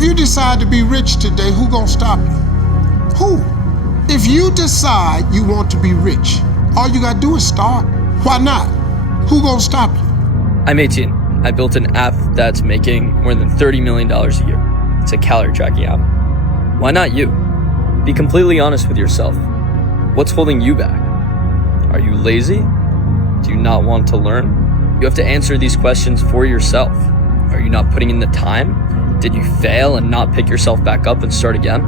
If you decide to be rich today, who gonna stop you? Who? If you decide you want to be rich, all you gotta do is start. Why not? Who gonna stop you? I'm 18. I built an app that's making more than $30 million a year. It's a calorie tracking app. Why not you? Be completely honest with yourself. What's holding you back? Are you lazy? Do you not want to learn? You have to answer these questions for yourself. Are you not putting in the time? Did you fail and not pick yourself back up and start again?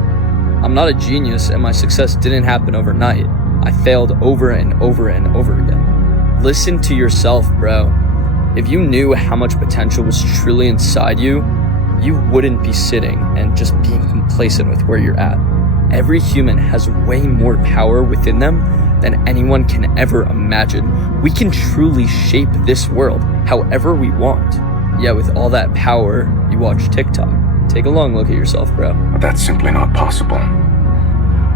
I'm not a genius, and my success didn't happen overnight. I failed over and over and over again. Listen to yourself, bro. If you knew how much potential was truly inside you, you wouldn't be sitting and just being complacent with where you're at. Every human has way more power within them than anyone can ever imagine. We can truly shape this world however we want. Yet with all that power, you watch TikTok. Take a long look at yourself, bro. But that's simply not possible.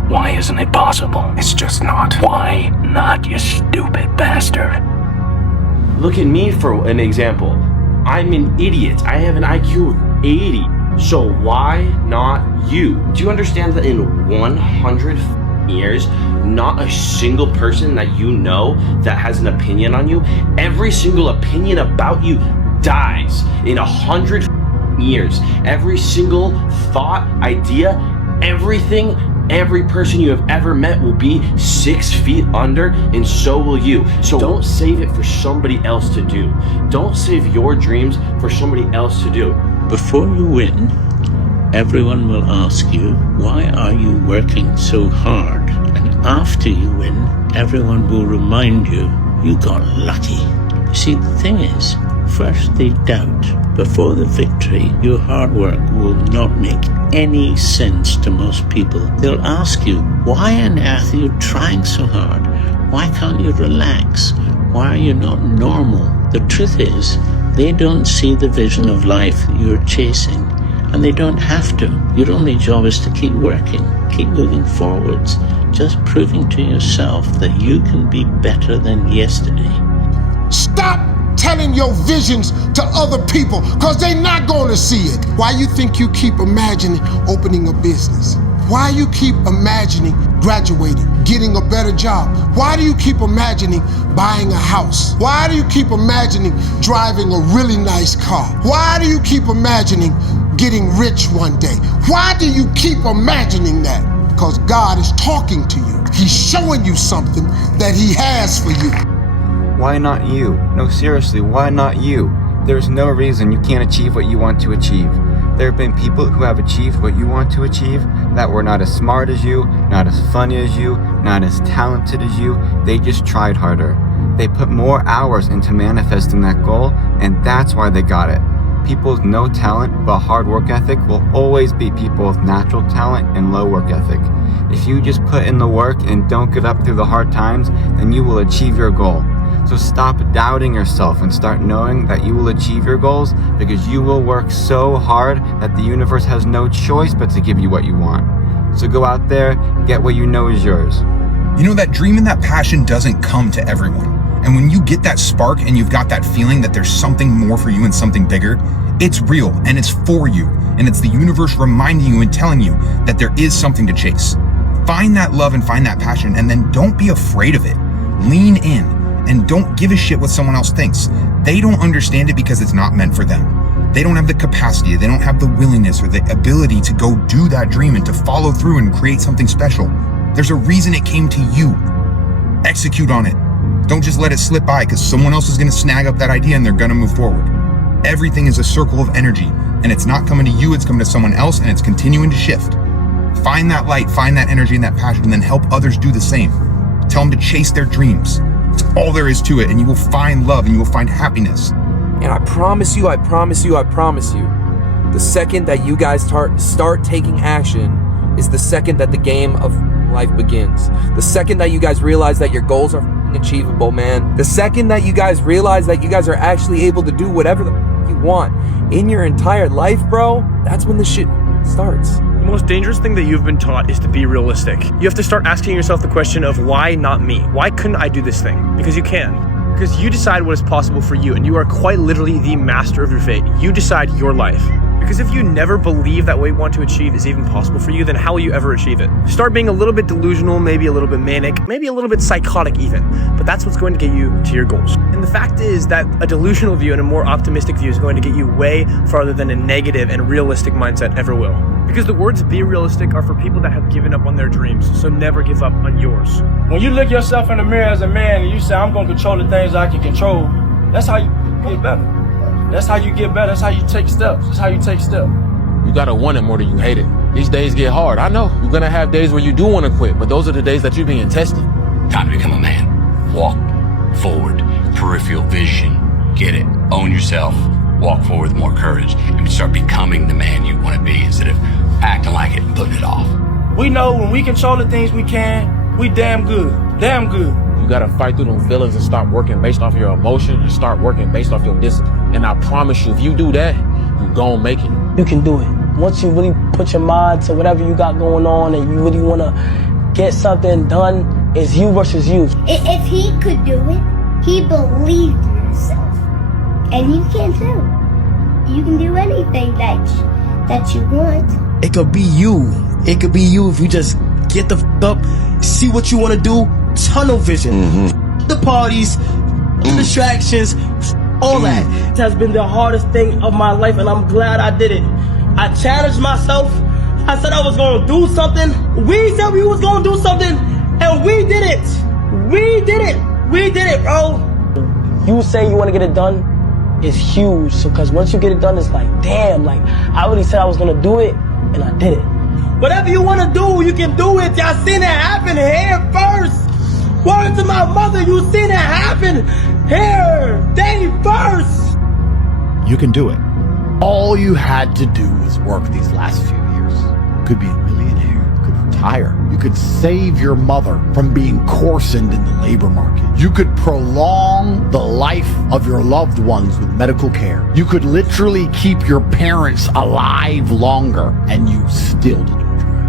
Why isn't it possible? It's just not. Why not, you stupid bastard? Look at me for an example. I'm an idiot. I have an IQ of 80. So why not you? Do you understand that in 100 years, not a single person that you know that has an opinion on you, every single opinion about you dies in 100 years. Every single thought, idea, everything, every person you have ever met will be 6 feet under, and so will you. So don't save it for somebody else to do. Don't save your dreams for somebody else to do. Before you win, everyone will ask you, why are you working so hard? And after you win, everyone will remind you, you got lucky. You see, the thing is, first they doubt. Before the victory, your hard work will not make any sense to most people. They'll ask you, why on earth are you trying so hard? Why can't you relax? Why are you not normal? The truth is, they don't see the vision of life that you're chasing, and they don't have to. Your only job is to keep working, keep moving forwards, just proving to yourself that you can be better than yesterday. Stop telling your visions to other people, because they're not going to see it. Why you think you keep imagining opening a business? Why you keep imagining graduating, getting a better job? Why do you keep imagining buying a house? Why do you keep imagining driving a really nice car? Why do you keep imagining getting rich one day? Why do you keep imagining that? Because God is talking to you. He's showing you something that He has for you. Why not you? No, seriously, why not you? There's no reason you can't achieve what you want to achieve. There have been people who have achieved what you want to achieve that were not as smart as you, not as funny as you, not as talented as you. They just tried harder. They put more hours into manifesting that goal, and that's why they got it. People with no talent but hard work ethic will always beat people with natural talent and low work ethic. If you just put in the work and don't give up through the hard times, then you will achieve your goal. So stop doubting yourself and start knowing that you will achieve your goals, because you will work so hard that the universe has no choice but to give you what you want. So go out there, get what you know is yours. You know, that dream and that passion doesn't come to everyone. And when you get that spark and you've got that feeling that there's something more for you and something bigger, it's real and it's for you. And it's the universe reminding you and telling you that there is something to chase. Find that love and find that passion, and then don't be afraid of it. Lean in. And don't give a shit what someone else thinks. They don't understand it because it's not meant for them. They don't have the capacity, they don't have the willingness or the ability to go do that dream and to follow through and create something special. There's a reason it came to you. Execute on it. Don't just let it slip by, because someone else is going to snag up that idea and they're going to move forward. Everything is a circle of energy, and it's not coming to you, it's coming to someone else, and it's continuing to shift. Find that light, find that energy and that passion, and then help others do the same. Tell them to chase their dreams. It's all there is to it, and you will find love and you will find happiness. And I promise you, the second that you guys start taking action is the second that the game of life begins. The second that you guys realize that your goals are achievable, man. The second that you guys realize that you guys are actually able to do whatever you want in your entire life, bro, that's when the shit starts. The most dangerous thing that you've been taught is to be realistic. You have to start asking yourself the question of, why not me? Why couldn't I do this thing? Because you can. Because you decide what is possible for you, and you are quite literally the master of your fate. You decide your life. Because if you never believe that what you want to achieve is even possible for you, then how will you ever achieve it? Start being a little bit delusional, maybe a little bit manic, maybe a little bit psychotic even, but that's what's going to get you to your goals. And the fact is that a delusional view and a more optimistic view is going to get you way farther than a negative and realistic mindset ever will. Because the words be realistic are for people that have given up on their dreams, so never give up on yours. When you look yourself in the mirror as a man and you say, I'm going to control the things I can control, that's how you get better. That's how you get better. That's how you take steps. That's how you take steps. You gotta want it more than you hate it. These days get hard. I know. You're gonna have days where you do want to quit, but those are the days that you're being tested. Time to become a man. Walk forward. Peripheral vision. Get it. Own yourself. Walk forward with more courage and start becoming the man you want to be instead of acting like it and putting it off. We know when we control the things we can, we damn good. Damn good. You gotta fight through those feelings and start working based off your emotion and start working based off your discipline. And I promise you, if you do that, you gon' make it. You can do it. Once you really put your mind to whatever you got going on and you really want to get something done, it's you versus you. If he could do it, he believed in himself. And you can too. You can do anything that you want. It could be you. It could be you if you just get the f up, see what you want to do, tunnel vision. The parties, the distractions, all that. It has been the hardest thing of my life, and I'm glad I did it. I challenged myself. I said I was gonna do something. We said we was gonna do something, and we did it. We did it. We did it, bro. You say you want to get it done is huge. So, because once you get it done, it's like, damn, like, I really said I was gonna do it, and I did it. Whatever you want to do, you can do it. Y'all seen it happen here first. Word to my mother, you seen it happen here. They first. You can do it. All you had to do was work these last few years. You could be a millionaire. You could retire. You could save your mother from being coarsened in the labor market. You could prolong the life of your loved ones with medical care. You could literally keep your parents alive longer, and you still didn't.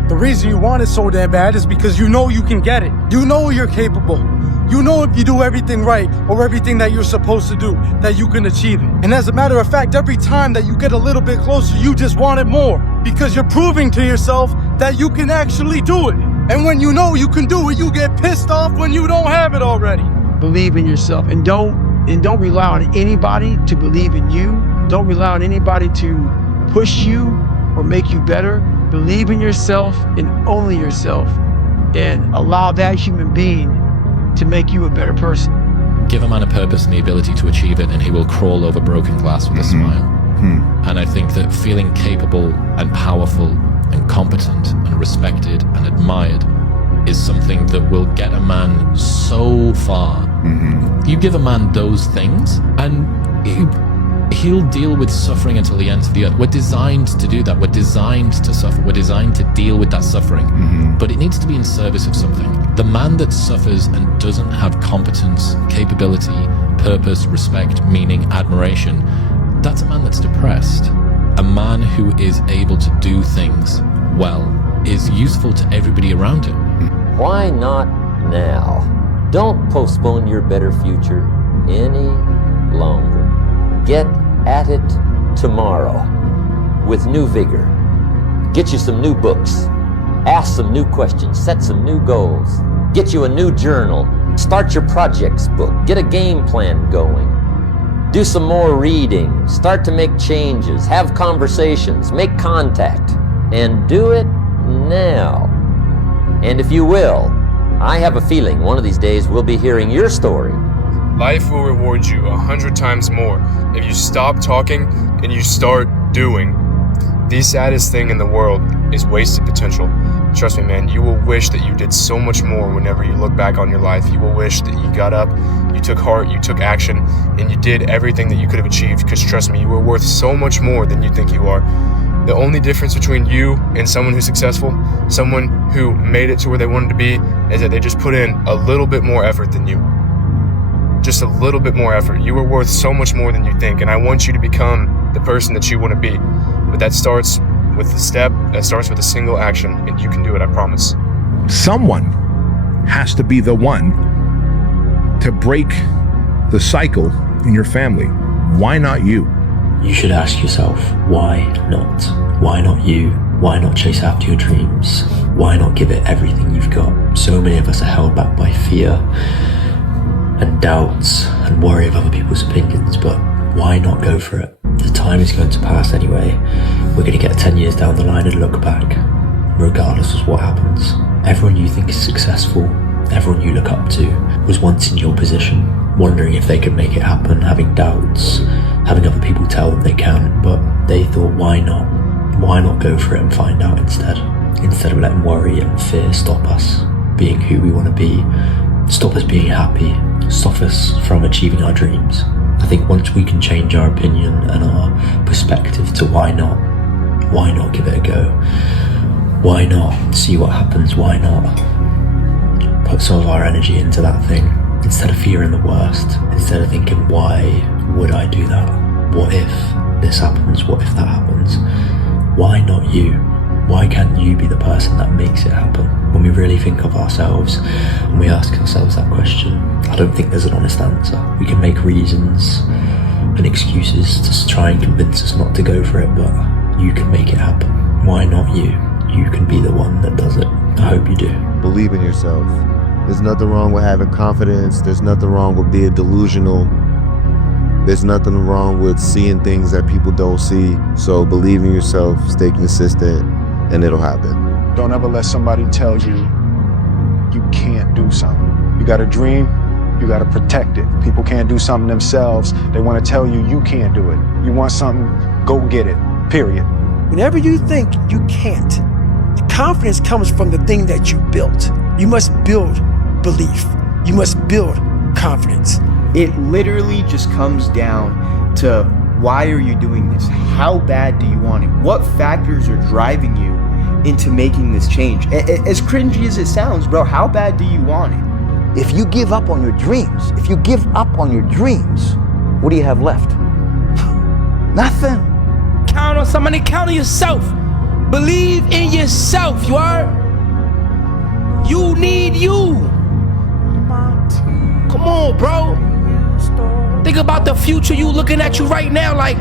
The reason you want it so damn bad is because you know you can get it. You know you're capable. You know if you do everything right or everything that you're supposed to do, that you can achieve it. And as a matter of fact, every time that you get a little bit closer, you just want it more because you're proving to yourself that you can actually do it. And when you know you can do it, you get pissed off when you don't have it already. Believe in yourself and don't rely on anybody to believe in you. Don't rely on anybody to push you or make you better. Believe in yourself and only yourself, and allow that human being to make you a better person. Give a man a purpose and the ability to achieve it, and he will crawl over broken glass with a smile. And I think that feeling capable and powerful and competent and respected and admired is something that will get a man so far. You give a man those things and he'll deal with suffering until the end of the earth. We're designed to do that. We're designed to suffer. We're designed to deal with that suffering. But it needs to be in service of something. The man that suffers and doesn't have competence, capability, purpose, respect, meaning, admiration, that's a man that's depressed. A man who is able to do things well is useful to everybody around him. Why not now? Don't postpone your better future any longer. Get at it tomorrow with new vigor. Get you some new books. Ask some new questions. Set some new goals. Get you a new journal. Start your projects book. Get a game plan going. Do some more reading. Start to make changes. Have conversations. Make contact. And do it now. And if you will, I have a feeling one of these days we'll be hearing your story. Life will reward you 100 times more if you stop talking and you start doing. The saddest thing in the world is wasted potential. Trust me, man, you will wish that you did so much more whenever you look back on your life. You will wish that you got up, you took heart, you took action, and you did everything that you could have achieved, because trust me, you are worth so much more than you think you are. The only difference between you and someone who's successful, someone who made it to where they wanted to be, is that they just put in a little bit more effort than you. Just a little bit more effort. You are worth so much more than you think, and I want you to become the person that you want to be. But that starts with the step, that starts with a single action, and you can do it, I promise. Someone has to be the one to break the cycle in your family. Why not you? you should ask yourself, why not? Why not you? Why not chase after your dreams? Why not give it everything you've got? So many of us are held back by fear and doubts and worry of other people's opinions, but why not go for it? The time is going to pass anyway. We're going to get 10 years down the line and look back, regardless of what happens. Everyone you think is successful, everyone you look up to, was once in your position, wondering if they could make it happen, having doubts, having other people tell them they can, but they thought, why not? Why not go for it and find out instead of letting worry and fear stop us being who we want to be, stop us being happy, stop us from achieving our dreams. I think once we can change our opinion and our perspective to why not give it a go? Why not see what happens? Why not put some of our energy into that thing instead of fearing the worst, instead of thinking, why would I do that? What if this happens? What if that happens? Why not you? Why can't you be the person that makes it happen? When we really think of ourselves and we ask ourselves that question, I don't think there's an honest answer. We can make reasons and excuses to try and convince us not to go for it, but you can make it happen. Why not you? You can be the one that does it. I hope you do. Believe in yourself. There's nothing wrong with having confidence. There's nothing wrong with being delusional. There's nothing wrong with seeing things that people don't see. So believe in yourself, stay consistent, and it'll happen. Don't ever let somebody tell you you can't do something. You got a dream, you got to protect it. People can't do something themselves. They want to tell you you can't do it. You want something, go get it, period. Whenever you think you can't, the confidence comes from the thing that you built. You must build belief. You must build confidence. It literally just comes down to, why are you doing this? How bad do you want it? What factors are driving you into making this change? As cringy as it sounds, bro, how bad do you want it? If you give up on your dreams, what do you have left? Nothing. Count on somebody, count on yourself. Believe in yourself, you are. You need you. Come on, bro. Think about the future you looking at you right now like,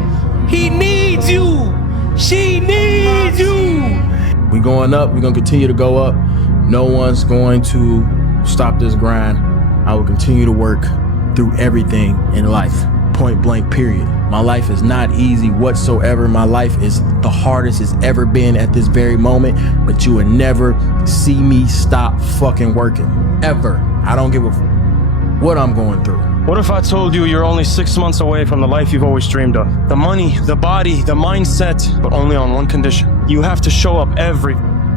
he needs you. She needs you. We going up, we're gonna continue to go up. No one's going to stop this grind. I will continue to work through everything in life. Point blank, period. My life is not easy whatsoever. My life is the hardest it's ever been at this very moment, but you will never see me stop fucking working. Ever. I don't give a what I'm going through. What if I told you you're only 6 months away from the life you've always dreamed of? The money, the body, the mindset, but only on one condition. You have to show up every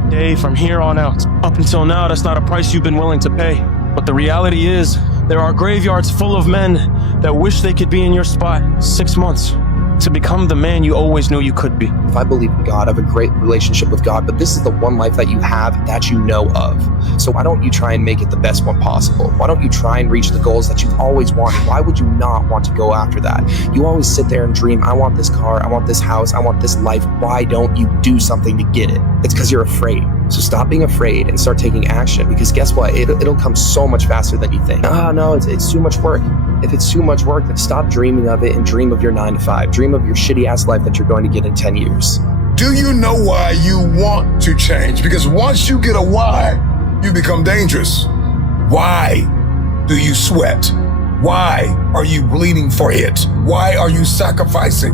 day from here on out. Up until now, that's not a price you've been willing to pay. But the reality is, there are graveyards full of men that wish they could be in your spot 6 months to become the man you always knew you could be. If I believe in God, I have a great relationship with God, but this is the one life that you have that you know of. So why don't you try and make it the best one possible? Why don't you try and reach the goals that you've always wanted? Why would you not want to go after that? You always sit there and dream, I want this car, I want this house, I want this life. Why don't you do something to get it? It's because you're afraid. So stop being afraid and start taking action, because guess what? It'll come so much faster than you think. No, it's too much work. If it's too much work, then stop dreaming of it and dream of your 9 to 5. Dream of your shitty ass life that you're going to get in 10 years. Do you know why you want to change? Because once you get a why, you become dangerous. Why do you sweat? Why are you bleeding for it? Why are you sacrificing?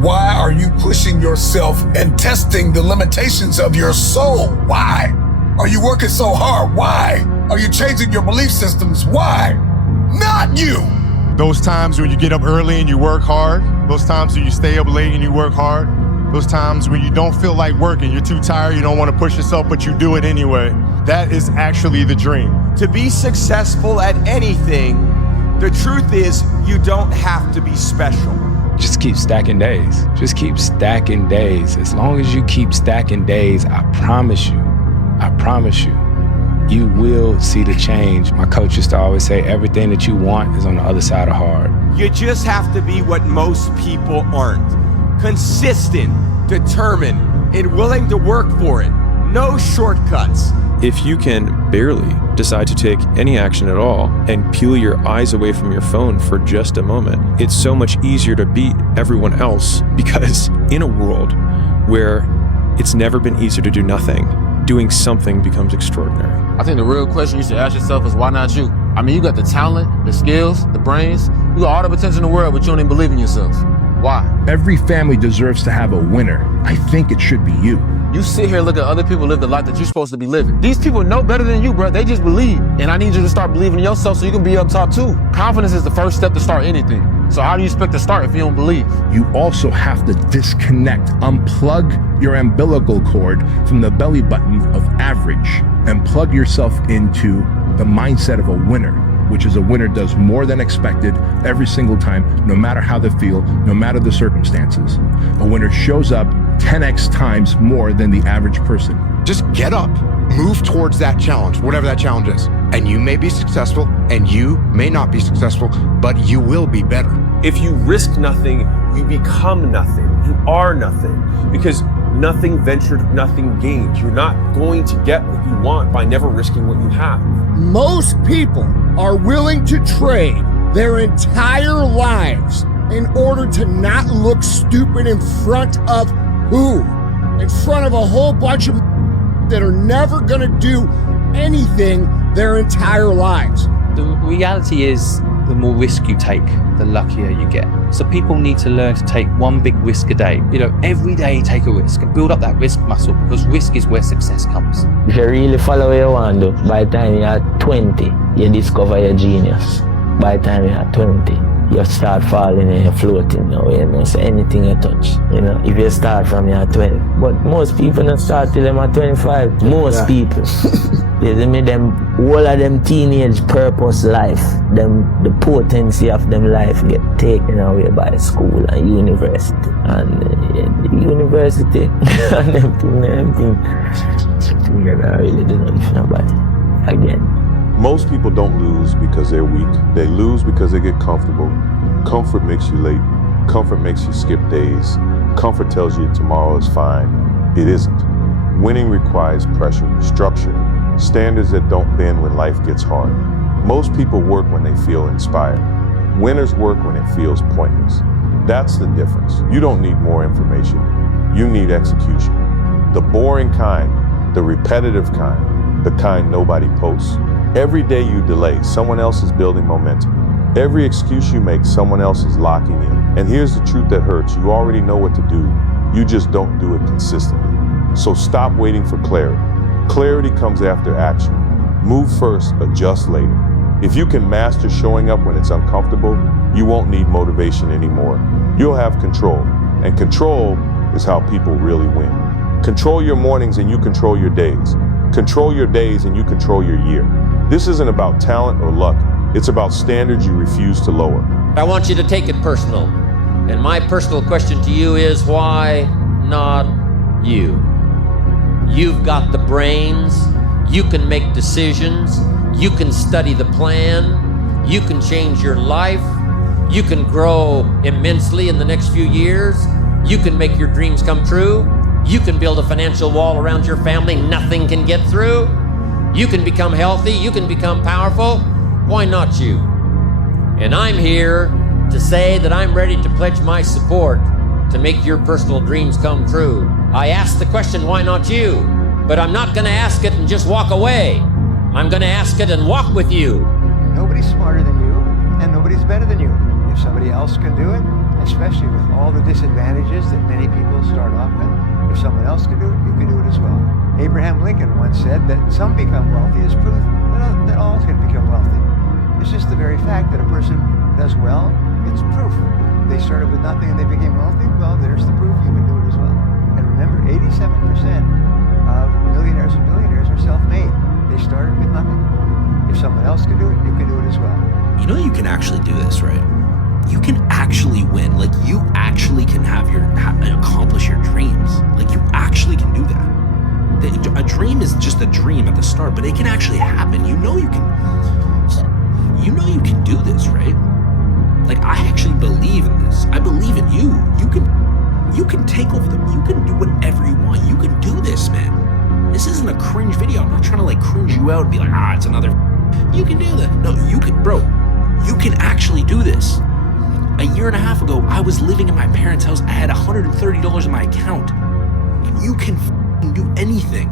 Why are you pushing yourself and testing the limitations of your soul? Why are you working so hard? Why are you changing your belief systems? Why? Not you. Those times when you get up early and you work hard, those times when you stay up late and you work hard, those times when you don't feel like working, you're too tired, you don't want to push yourself, but you do it anyway. That is actually the dream. To be successful at anything, the truth is you don't have to be special. Just keep stacking days. Just keep stacking days. As long as you keep stacking days, I promise you, you will see the change. My coach used to always say, everything that you want is on the other side of hard. You just have to be what most people aren't. Consistent, determined, and willing to work for it. No shortcuts. if you can barely decide to take any action at all and peel your eyes away from your phone for just a moment, it's so much easier to beat everyone else, because in a world where it's never been easier to do nothing, doing something becomes extraordinary. I think the real question you should ask yourself is, why not you? I mean, you got the talent, the skills, the brains, you got all the potential in the world, but you don't even believe in yourself. Why? Every family deserves to have a winner. I think it should be you. You sit here and look at other people live the life that you're supposed to be living. These people know better than you, bro. They just believe. And I need you to start believing in yourself so you can be up top too. Confidence is the first step to start anything. So how do you expect to start if you don't believe? You also have to disconnect, unplug your umbilical cord from the belly button of average and plug yourself into the mindset of a winner, which is a winner does more than expected every single time, no matter how they feel, no matter the circumstances. A winner shows up 10x times more than the average person. Just get up, move towards that challenge, whatever that challenge is. And you may be successful and you may not be successful, but you will be better. If you risk nothing, you become nothing. You are nothing. Because nothing ventured, nothing gained. You're not going to get what you want by never risking what you have. Most people are willing to trade their entire lives in order to not look stupid in front of who? In front of a whole bunch of that are never gonna do anything their entire lives. The reality is, the more risk you take, the luckier you get. So people need to learn to take one big risk a day. You know, every day take a risk and build up that risk muscle, because risk is where success comes. If you really follow what you want to do, by the time you're 20, you discover your genius. By the time you're 20, you start falling and you're floating away, man. So anything you touch, you know, if you start from your 20. But most people don't start till them at 25. Most people. They made them, all of them teenage purpose life, them, the potency of them life get taken away by school and university. And university and everything. You gotta really do nothing about it. Again. Most people don't lose because they're weak. They lose because they get comfortable. Comfort makes you late. Comfort makes you skip days. Comfort tells you tomorrow is fine. It isn't. Winning requires pressure, structure, standards that don't bend when life gets hard. Most people work when they feel inspired. Winners work when it feels pointless. That's the difference. You don't need more information. You need execution. The boring kind, the repetitive kind, the kind nobody posts. Every day you delay, someone else is building momentum. Every excuse you make, someone else is locking in. And here's the truth that hurts. You already know what to do. You just don't do it consistently. So stop waiting for clarity. Clarity comes after action. Move first, adjust later. If you can master showing up when it's uncomfortable, you won't need motivation anymore. You'll have control. And control is how people really win. Control your mornings and you control your days. Control your days and you control your year. This isn't about talent or luck. It's about standards you refuse to lower. I want you to take it personal. And my personal question to you is, why not you? You've got the brains. You can make decisions. You can study the plan. You can change your life. You can grow immensely in the next few years. You can make your dreams come true. You can build a financial wall around your family nothing can get through. You can become healthy. You can become powerful. Why not you? And I'm here to say that I'm ready to pledge my support to make your personal dreams come true. I asked the question, why not you? But I'm not going to ask it and just walk away. I'm going to ask it and walk with you. Nobody's smarter than you, and nobody's better than you. If somebody else can do it, especially with all the disadvantages that many people start off with, if someone else can do it, you can do it as well. Abraham Lincoln once said that some become wealthy as proof that all can become wealthy. It's just the very fact that a person does well, it's proof. They started with nothing and they became wealthy, well, there's the proof you can do it as well. And remember, 87% of millionaires and billionaires are self-made. They started with nothing. If someone else can do it, you can do it as well. You know you can actually do this, right? You can actually win. Like, you actually can accomplish your dreams. Like, you actually can do that. A dream is just a dream at the start, but it can actually happen. You know you can do this, right? Like, I actually believe in this. I believe in you. You can take over you can do whatever you want. You can do this, man. This isn't a cringe video. I'm not trying to like cringe you out and be like, it's another. You can do that. No, you can, bro. You can actually do this. A year and a half ago, I was living in my parents' house. I had $130 in my account. You can do anything.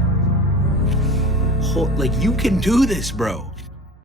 Like, you can do this, bro.